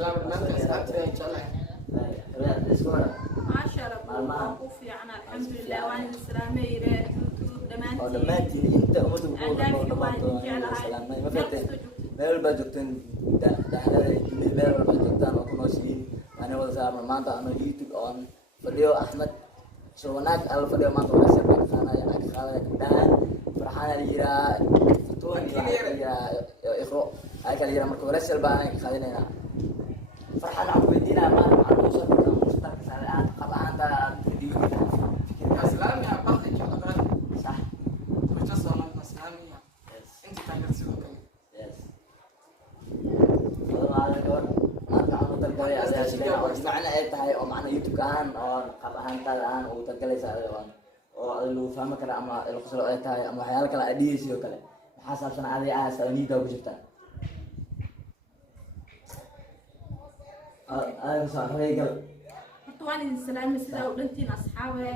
سلام المنطقة سلامتك إن شاء الله. ما شاء الله وفي عنا الحمد لله وأنا السلامة يرى دمانتي أنت أمد meel baa joogteen meel baa joogtaan oo ku nooshiin ana wada saarno maanta ano YouTube oo fadhiyo Ahmed soo wanaag al fadhiyo maanta waa sabab sanaya ag qaaday daan farxaan yira fatuun yira ikhro ay kala yira markuu rasal baan qaadinayna farxaan aan weydiina ma aan soo mustaq salaan qabaanta video سلام يا بخت إن شاء الله. صح وجزاك الله سلام يا. أنت تعرف سلوك. macna ay tahay oo macna YouTube kaan oo qab ahaan talaan oo tagalaysa oo lagu fahmi kara ama lagu soo ay tahay ama waxyaalo kale adiyay sidoo kale waxa saabsan aday aas niida ku jirta ay soo reegal طبعا السلام سيدا ودنتين أصحابي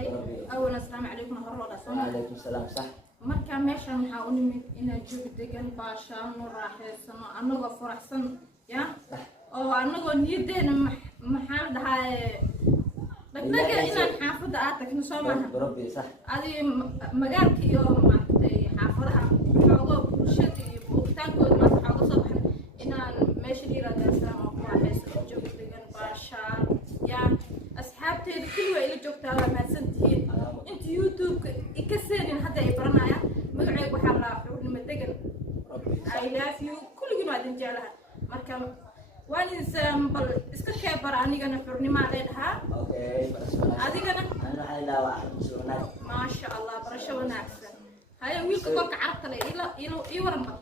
أولا السلام عليكم ورحمة الله وعليكم السلام صح marka meeshan waxaa u nimid inaan joog degan baashaano raaxaysano anagoo faraxsan ya oo anagoo niyadeena maxaa la dhahaa degdega inaan xaafadda aad tagno soo maaha adi magaalka iyo maaragtay xaafadaha xoogo bulshada iyo buugtaankooda maanta waxaa uga soo baxay inaan meesha yiraahdaasaan oo ku raaxaysano joog degan baashaan ya asxaabteeda kulli waa ila joogtaa waa mahadsantihiin inta youtube-ka ika seenin hadda ay baranayaan magacayga waxaa la xurnimo degan I love you kulligiin waa idin jeclaha marka waan idin bal iska sheebar anigana xurnimaa leedhahaa adigana maasha allah barasho wanaagsan haya wiilka kolka carabta le ii waran bal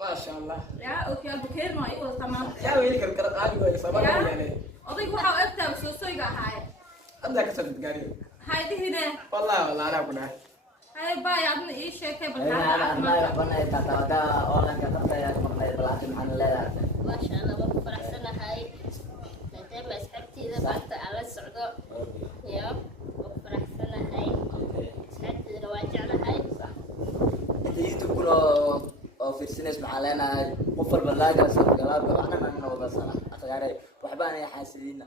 ما شاء الله. يا أوكي بكير ما يقول تمام. يا ويلك الكرت عادي ولا سبب يعني. أضيق واحد أكتب سوسويقة هاي. أبدأ كسرت قاري. هاي دي هنا. والله أنا أقول هاي باي عندنا إيش شيء كبر. أنا ربنا يتعطى أولا كتبت يا كمان يطلعت من الليلة. ما شاء الله بفرح سنة هاي. لما أسحبتي إذا بعت على السعودة. يا بفرح سنة هاي. أسحبتي إذا واجع على هاي. يوتيوب كله في السنة معلنا قفل بلاجة صار قلاب وإحنا ما نوضع صراحة أخيرا وحبانا يا حاسدين